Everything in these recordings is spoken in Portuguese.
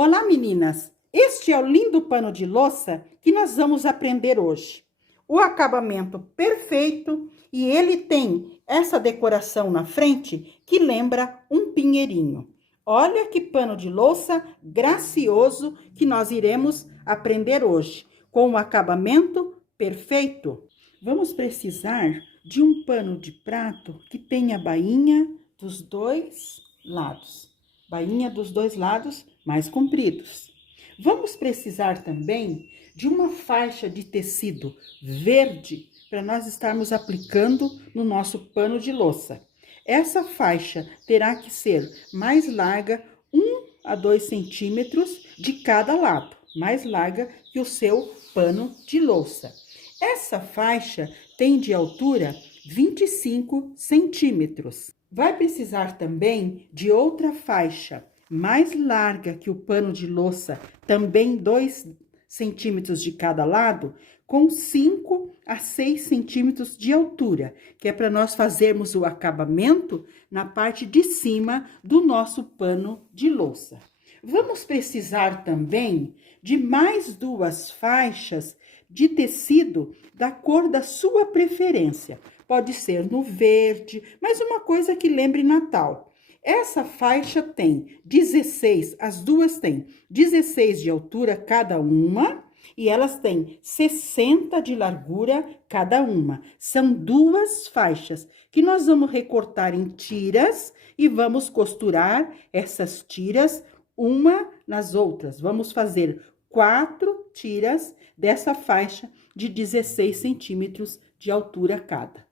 Olá, meninas! Este é o lindo pano de louça que nós vamos aprender hoje. O acabamento perfeito e ele tem essa decoração na frente que lembra um pinheirinho. Olha que pano de louça gracioso que nós iremos aprender hoje, com o acabamento perfeito. Vamos precisar de um pano de prato que tenha bainha dos dois lados. Bainha dos dois lados mais compridos. Vamos precisar também de uma faixa de tecido verde para nós estarmos aplicando no nosso pano de louça. Essa faixa terá que ser mais larga, 1 a 2 centímetros de cada lado, mais larga que o seu pano de louça. Essa faixa tem de altura 25 centímetros. Vai precisar também de outra faixa mais larga que o pano de louça, também 2 centímetros de cada lado, com 5 a 6 centímetros de altura, que é para nós fazermos o acabamento na parte de cima do nosso pano de louça. Vamos precisar também de mais 2 faixas de tecido da cor da sua preferência. Pode ser no verde, mas uma coisa que lembre Natal. Essa faixa tem 16, as duas têm 16 de altura cada uma, e elas têm 60 de largura cada uma. São 2 faixas que nós vamos recortar em tiras e vamos costurar essas tiras uma nas outras. Vamos fazer 4 tiras dessa faixa de 16 centímetros de altura cada.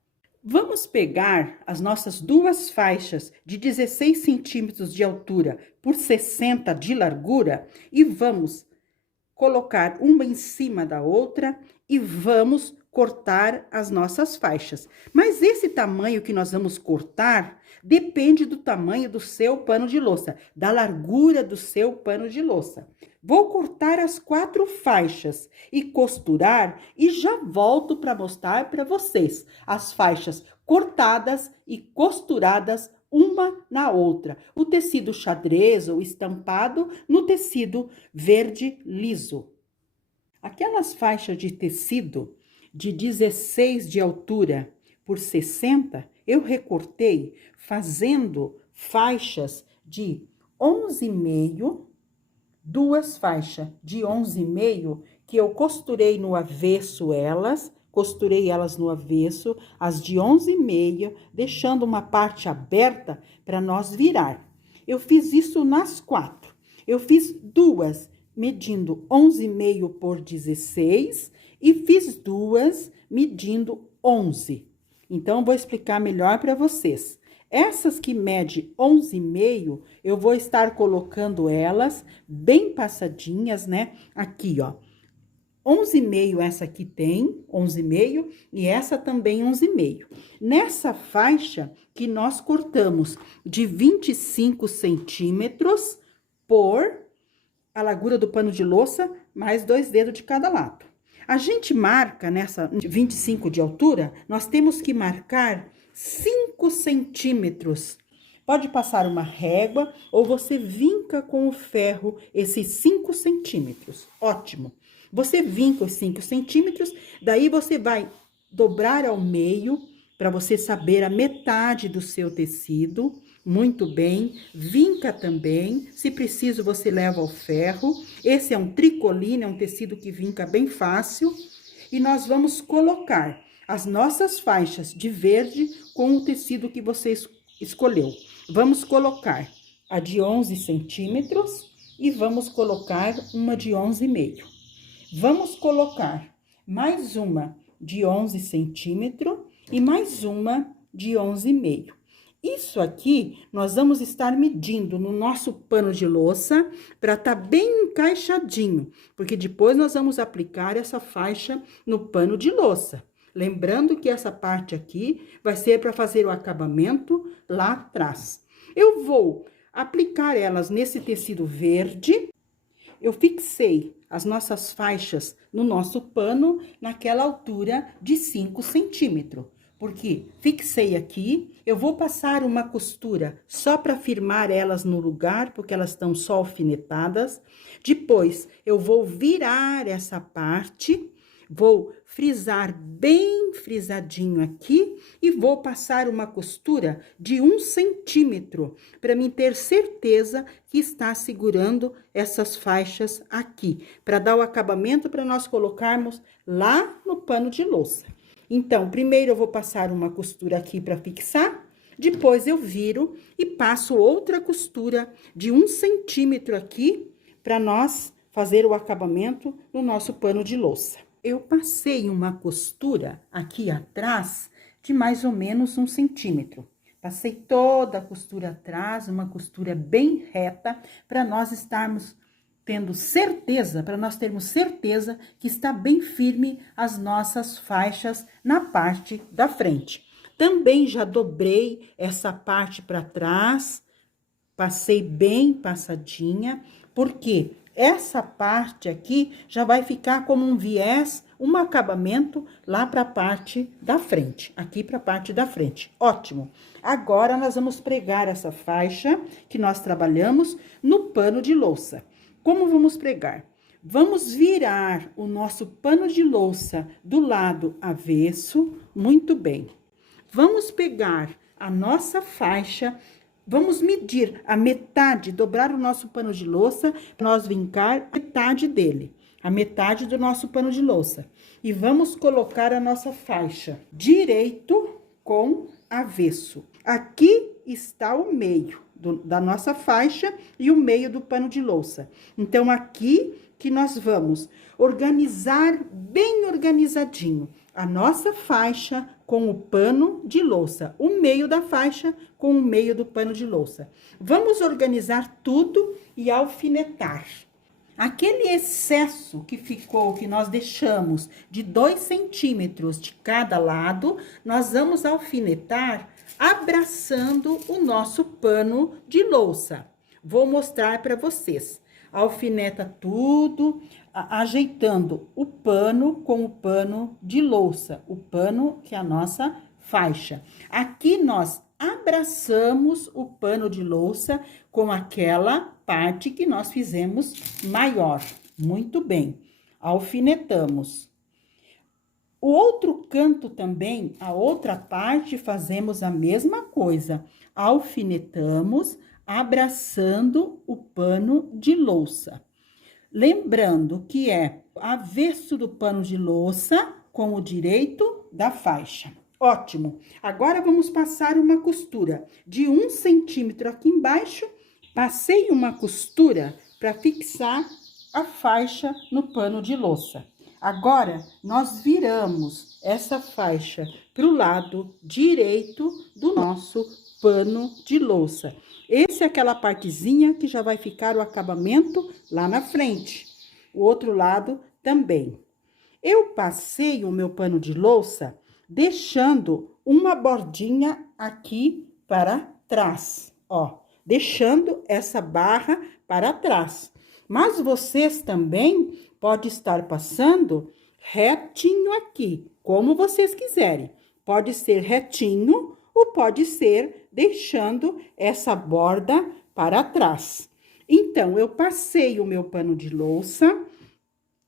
Vamos pegar as nossas 2 faixas de 16 centímetros de altura por 60 de largura e vamos colocar uma em cima da outra e vamos cortar as nossas faixas. Mas esse tamanho que nós vamos cortar depende do tamanho do seu pano de louça, da largura do seu pano de louça. Vou cortar as 4 faixas e costurar e já volto para mostrar para vocês as faixas cortadas e costuradas uma na outra. O tecido xadrez ou estampado no tecido verde liso. Aquelas faixas de tecido de 16 de altura por 60, eu recortei fazendo faixas de 11,5, 2 faixas de 11,5 que eu costurei no avesso costurei elas no avesso, as de 11,5, deixando uma parte aberta para nós virar. Eu fiz isso nas 4. Eu fiz 2 medindo 11,5 por 16 e fiz 2 medindo 11. Então, vou explicar melhor para vocês. Essas que mede 11,5, eu vou estar colocando elas bem passadinhas, né? Aqui, ó. 11,5 essa aqui tem, 11,5, e essa também 11,5. Nessa faixa que nós cortamos de 25 centímetros por a largura do pano de louça, mais 2 dedos de cada lado. A gente marca nessa 25 de altura, nós temos que marcar 5 centímetros. Pode passar uma régua ou você vinca com o ferro esses 5 centímetros. Ótimo. Você vinca os 5 centímetros, daí você vai dobrar ao meio, para você saber a metade do seu tecido. Muito bem. Vinca também. Se preciso, você leva ao ferro. Esse é um tricoline, é um tecido que vinca bem fácil. E nós vamos colocar as nossas faixas de verde com o tecido que você escolheu. Vamos colocar a de 11 centímetros e vamos colocar uma de 11,5. Vamos colocar mais uma de 11 centímetros e mais uma de 11,5. Isso aqui, nós vamos estar medindo no nosso pano de louça para estar bem encaixadinho, porque depois nós vamos aplicar essa faixa no pano de louça. Lembrando que essa parte aqui vai ser para fazer o acabamento lá atrás. Eu vou aplicar elas nesse tecido verde. Eu fixei as nossas faixas no nosso pano naquela altura de 5 centímetros. Porque fixei aqui, eu vou passar uma costura só para firmar elas no lugar, porque elas estão só alfinetadas. Depois, eu vou virar essa parte, vou frisar bem frisadinho aqui e vou passar uma costura de 1 centímetro, para mim ter certeza que está segurando essas faixas aqui, para dar o acabamento para nós colocarmos lá no pano de louça. Então, primeiro eu vou passar uma costura aqui para fixar, depois eu viro e passo outra costura de 1 centímetro aqui, para nós fazer o acabamento no nosso pano de louça. Eu passei uma costura aqui atrás de mais ou menos 1 centímetro. Passei toda a costura atrás, uma costura bem reta, para nós estarmos tendo certeza, para nós termos certeza que está bem firme as nossas faixas na parte da frente. Também já dobrei essa parte para trás, passei bem passadinha, porque essa parte aqui já vai ficar como um viés, um acabamento lá para a parte da frente, aqui para a parte da frente. Ótimo! Agora, nós vamos pregar essa faixa que nós trabalhamos no pano de louça. Como vamos pregar? Vamos virar o nosso pano de louça do lado avesso, muito bem. Vamos pegar a nossa faixa, vamos medir a metade, dobrar o nosso pano de louça, nós vincar a metade dele, a metade do nosso pano de louça. E vamos colocar a nossa faixa direito com avesso. Aqui está o meio da nossa faixa e o meio do pano de louça. Então, aqui que nós vamos organizar bem organizadinho a nossa faixa com o pano de louça, o meio da faixa com o meio do pano de louça. Vamos organizar tudo e alfinetar. Aquele excesso que ficou, que nós deixamos de 2 centímetros de cada lado, nós vamos alfinetar abraçando o nosso pano de louça. Vou mostrar para vocês. Alfineta tudo, ajeitando o pano com o pano de louça, o pano que é a nossa faixa. Aqui nós abraçamos o pano de louça com aquela parte que nós fizemos maior. Muito bem, alfinetamos. O outro canto também, a outra parte, fazemos a mesma coisa. Alfinetamos, abraçando o pano de louça. Lembrando que é avesso do pano de louça com o direito da faixa. Ótimo! Agora, vamos passar uma costura de 1 centímetro aqui embaixo. Passei uma costura para fixar a faixa no pano de louça. Agora, nós viramos essa faixa para o lado direito do nosso pano de louça. Essa é aquela partezinha que já vai ficar o acabamento lá na frente. O outro lado também. Eu passei o meu pano de louça deixando uma bordinha aqui para trás, ó. Deixando essa barra para trás. Mas vocês também podem estar passando retinho aqui, como vocês quiserem. Pode ser retinho ou pode ser deixando essa borda para trás. Então, eu passei o meu pano de louça,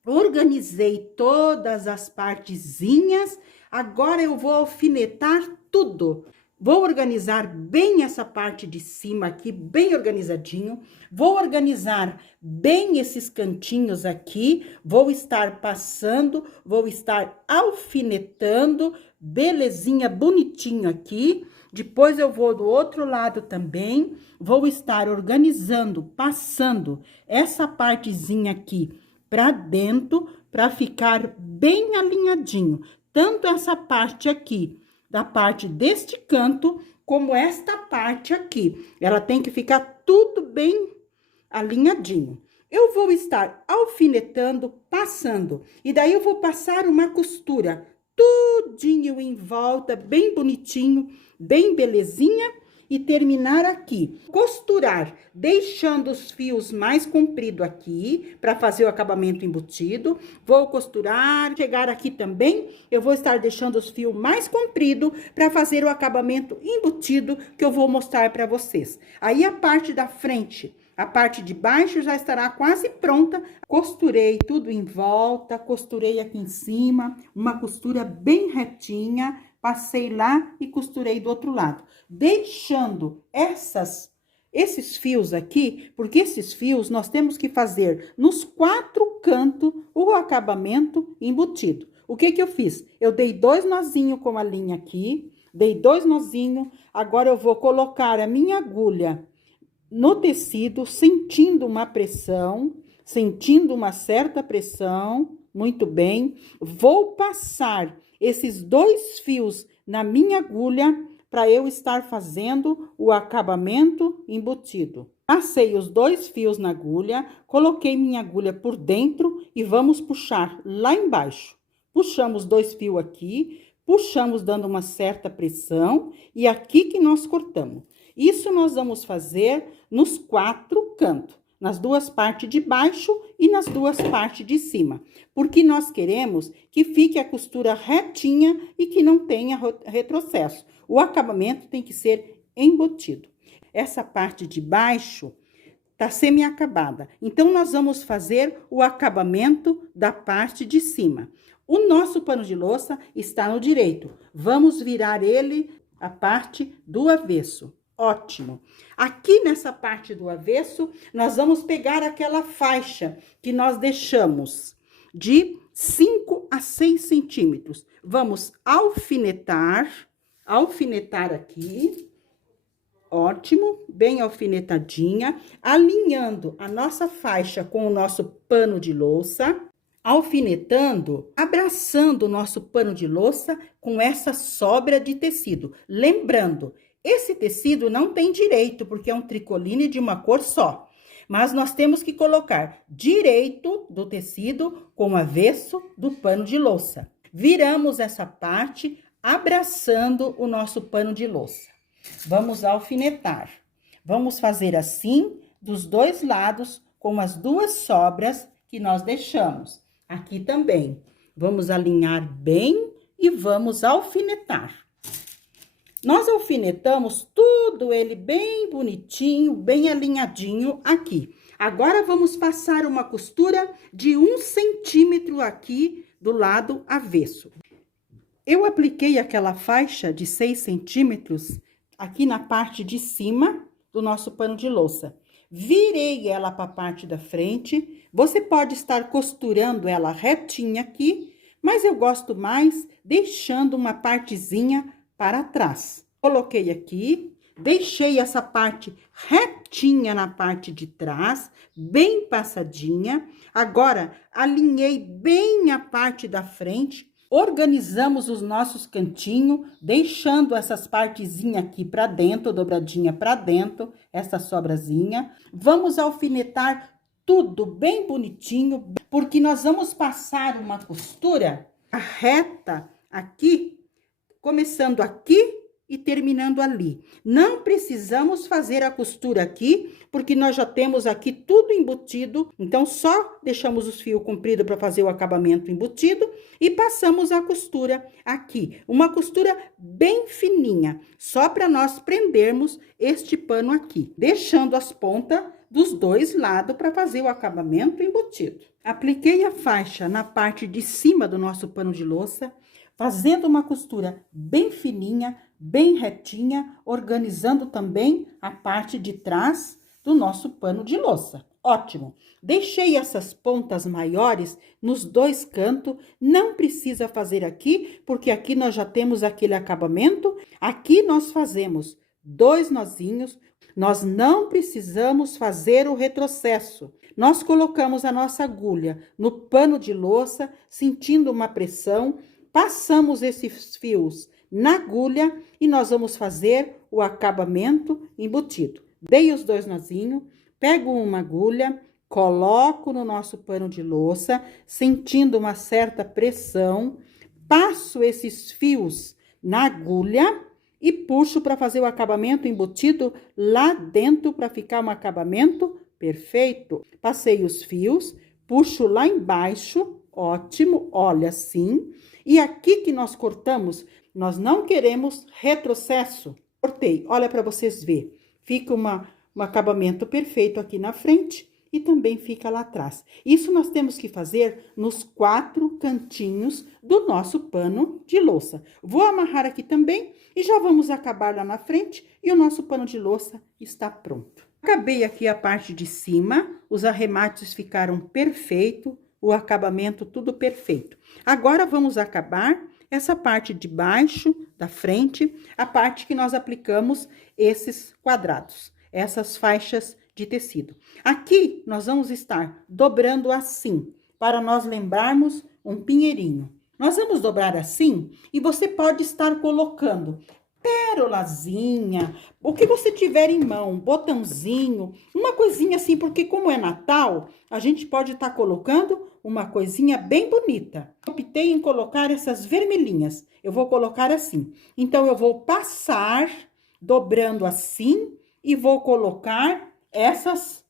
organizei todas as partezinhas, agora eu vou alfinetar tudo. Vou organizar bem essa parte de cima aqui, bem organizadinho. Vou organizar bem esses cantinhos aqui. Vou estar passando, vou estar alfinetando, belezinha, bonitinho aqui. Depois eu vou do outro lado também. Vou estar organizando, passando essa partezinha aqui para dentro, para ficar bem alinhadinho. Tanto essa parte aqui, da parte deste canto, como esta parte aqui. Ela tem que ficar tudo bem alinhadinho. Eu vou estar alfinetando, passando. E daí, eu vou passar uma costura tudinho em volta, bem bonitinho, bem belezinha. e terminar aqui. Costurar, deixando os fios mais compridos aqui, para fazer o acabamento embutido. Vou costurar, chegar aqui também, eu vou estar deixando os fios mais compridos para fazer o acabamento embutido, que eu vou mostrar para vocês. Aí, a parte da frente, a parte de baixo já estará quase pronta. Costurei tudo em volta, costurei aqui em cima, uma costura bem retinha. Passei lá e costurei do outro lado, deixando esses fios aqui, porque esses fios nós temos que fazer nos 4 cantos o acabamento embutido. O que que eu fiz? Eu dei 2 nozinhos com a linha aqui, dei 2 nozinhos, agora eu vou colocar a minha agulha no tecido, sentindo uma pressão, sentindo uma certa pressão, muito bem. Vou passar esses 2 fios na minha agulha para eu estar fazendo o acabamento embutido. Passei os 2 fios na agulha, coloquei minha agulha por dentro e vamos puxar lá embaixo. Puxamos 2 fios aqui, puxamos dando uma certa pressão e aqui que nós cortamos. Isso nós vamos fazer nos 4 cantos, nas 2 partes de baixo e nas 2 partes de cima, porque nós queremos que fique a costura retinha e que não tenha retrocesso. O acabamento tem que ser embutido. Essa parte de baixo tá semi-acabada, então nós vamos fazer o acabamento da parte de cima. O nosso pano de louça está no direito, vamos virar ele a parte do avesso. Ótimo. Aqui nessa parte do avesso, nós vamos pegar aquela faixa que nós deixamos de 5 a 6 centímetros. Vamos alfinetar aqui. Ótimo, bem alfinetadinha, alinhando a nossa faixa com o nosso pano de louça, alfinetando, abraçando o nosso pano de louça com essa sobra de tecido. Lembrando, esse tecido não tem direito, porque é um tricoline de uma cor só. Mas nós temos que colocar direito do tecido com o avesso do pano de louça. Viramos essa parte, abraçando o nosso pano de louça. Vamos alfinetar. Vamos fazer assim, dos 2 lados, com as 2 sobras que nós deixamos. Aqui também. Vamos alinhar bem e vamos alfinetar. Nós alfinetamos tudo ele bem bonitinho, bem alinhadinho aqui. Agora, vamos passar uma costura de 1 centímetro aqui do lado avesso. Eu apliquei aquela faixa de 6 centímetros aqui na parte de cima do nosso pano de louça. Virei ela para a parte da frente. Você pode estar costurando ela retinha aqui, mas eu gosto mais deixando uma partezinha para trás. Coloquei aqui, deixei essa parte retinha na parte de trás, bem passadinha. Agora, alinhei bem a parte da frente, organizamos os nossos cantinhos, deixando essas partezinhas aqui para dentro, dobradinha para dentro, essa sobrazinha. Vamos alfinetar tudo bem bonitinho, porque nós vamos passar uma costura reta aqui, começando aqui e terminando ali. Não precisamos fazer a costura aqui, porque nós já temos aqui tudo embutido. Então, só deixamos os fios compridos para fazer o acabamento embutido e passamos a costura aqui. Uma costura bem fininha, só para nós prendermos este pano aqui, deixando as pontas dos 2 lados para fazer o acabamento embutido. Apliquei a faixa na parte de cima do nosso pano de louça, fazendo uma costura bem fininha, bem retinha, organizando também a parte de trás do nosso pano de louça. Ótimo! Deixei essas pontas maiores nos 2 cantos, não precisa fazer aqui, porque aqui nós já temos aquele acabamento. Aqui nós fazemos 2 nozinhos, nós não precisamos fazer o retrocesso. Nós colocamos a nossa agulha no pano de louça, sentindo uma pressão, passamos esses fios na agulha e nós vamos fazer o acabamento embutido. Dei os 2 nozinhos, pego uma agulha, coloco no nosso pano de louça, sentindo uma certa pressão, passo esses fios na agulha e puxo para fazer o acabamento embutido lá dentro para ficar um acabamento perfeito. Passei os fios, puxo lá embaixo, ótimo, olha assim. E aqui que nós cortamos, nós não queremos retrocesso. Cortei, olha para vocês verem. Fica um acabamento perfeito aqui na frente e também fica lá atrás. Isso nós temos que fazer nos 4 cantinhos do nosso pano de louça. Vou amarrar aqui também e já vamos acabar lá na frente e o nosso pano de louça está pronto. Acabei aqui a parte de cima, os arremates ficaram perfeitos, o acabamento tudo perfeito. Agora vamos acabar essa parte de baixo, da frente, a parte que nós aplicamos esses quadrados, essas faixas de tecido. Aqui nós vamos estar dobrando assim, para nós lembrarmos um pinheirinho. Nós vamos dobrar assim e você pode estar colocando pérolazinha, o que você tiver em mão, botãozinho, uma coisinha assim, porque como é Natal, a gente pode estar colocando uma coisinha bem bonita. Optei em colocar essas vermelhinhas, eu vou colocar assim. Então, eu vou passar, dobrando assim, e vou colocar essas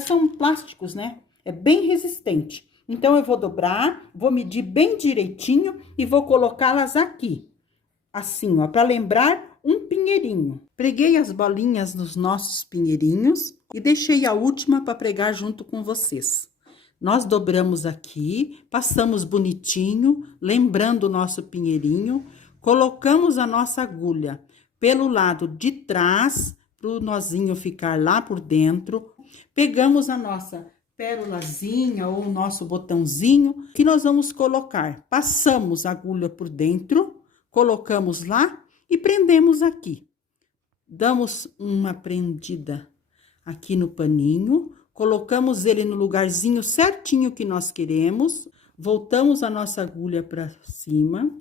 são plásticos, né? É bem resistente. Então, eu vou dobrar, vou medir bem direitinho e vou colocá-las aqui. Assim, ó, para lembrar um pinheirinho. Preguei as bolinhas nos nossos pinheirinhos e deixei a última para pregar junto com vocês. Nós dobramos aqui, passamos bonitinho, lembrando o nosso pinheirinho, colocamos a nossa agulha pelo lado de trás, para o nozinho ficar lá por dentro. Pegamos a nossa pérolazinha ou o nosso botãozinho que nós vamos colocar. Passamos a agulha por dentro, colocamos lá e prendemos aqui. Damos uma prendida aqui no paninho, colocamos ele no lugarzinho certinho que nós queremos, voltamos a nossa agulha para cima,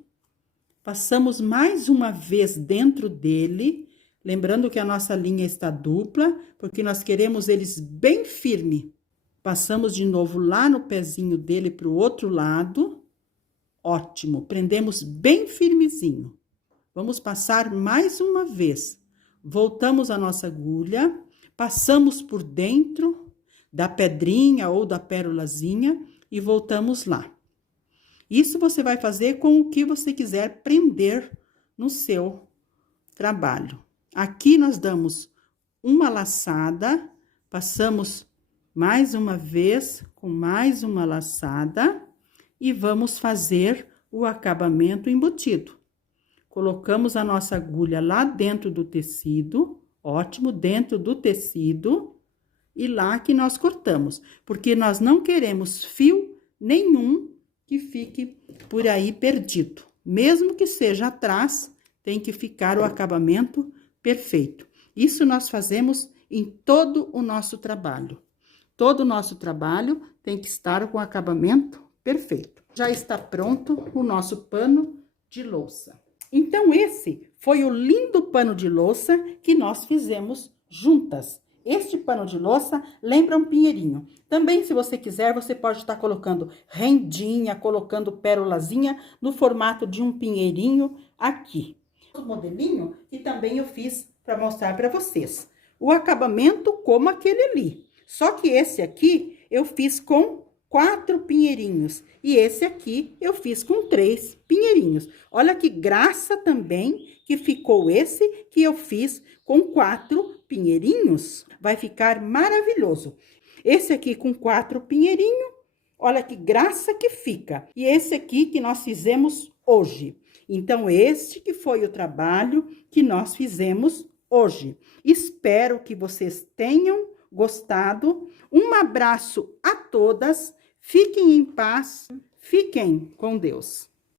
passamos mais uma vez dentro dele, lembrando que a nossa linha está dupla, porque nós queremos eles bem firme. Passamos de novo lá no pezinho dele para o outro lado. Ótimo, prendemos bem firmezinho. Vamos passar mais uma vez. Voltamos a nossa agulha, passamos por dentro da pedrinha ou da pérolazinha e voltamos lá. Isso você vai fazer com o que você quiser prender no seu trabalho. Aqui nós damos uma laçada, passamos mais uma vez com mais uma laçada e vamos fazer o acabamento embutido. Colocamos a nossa agulha lá dentro do tecido, ótimo, dentro do tecido, e lá que nós cortamos, porque nós não queremos fio nenhum que fique por aí perdido. Mesmo que seja atrás, tem que ficar o acabamento perfeito. Isso nós fazemos em todo o nosso trabalho. Todo o nosso trabalho tem que estar com o acabamento perfeito. Já está pronto o nosso pano de louça. Então, esse foi o lindo pano de louça que nós fizemos juntas. Este pano de louça lembra um pinheirinho. Também, se você quiser, você pode estar colocando rendinha, colocando pérolazinha no formato de um pinheirinho aqui. O modelinho que também eu fiz para mostrar para vocês. O acabamento como aquele ali. Só que esse aqui eu fiz com 4 pinheirinhos. E esse aqui eu fiz com 3 pinheirinhos. Olha que graça também que ficou esse que eu fiz com 4 pinheirinhos. Vai ficar maravilhoso. Esse aqui com 4 pinheirinhos. Olha que graça que fica. E esse aqui que nós fizemos hoje. Então, este que foi o trabalho que nós fizemos hoje. Espero que vocês tenham gostado. Um abraço a todas. Fiquem em paz. Fiquem com Deus.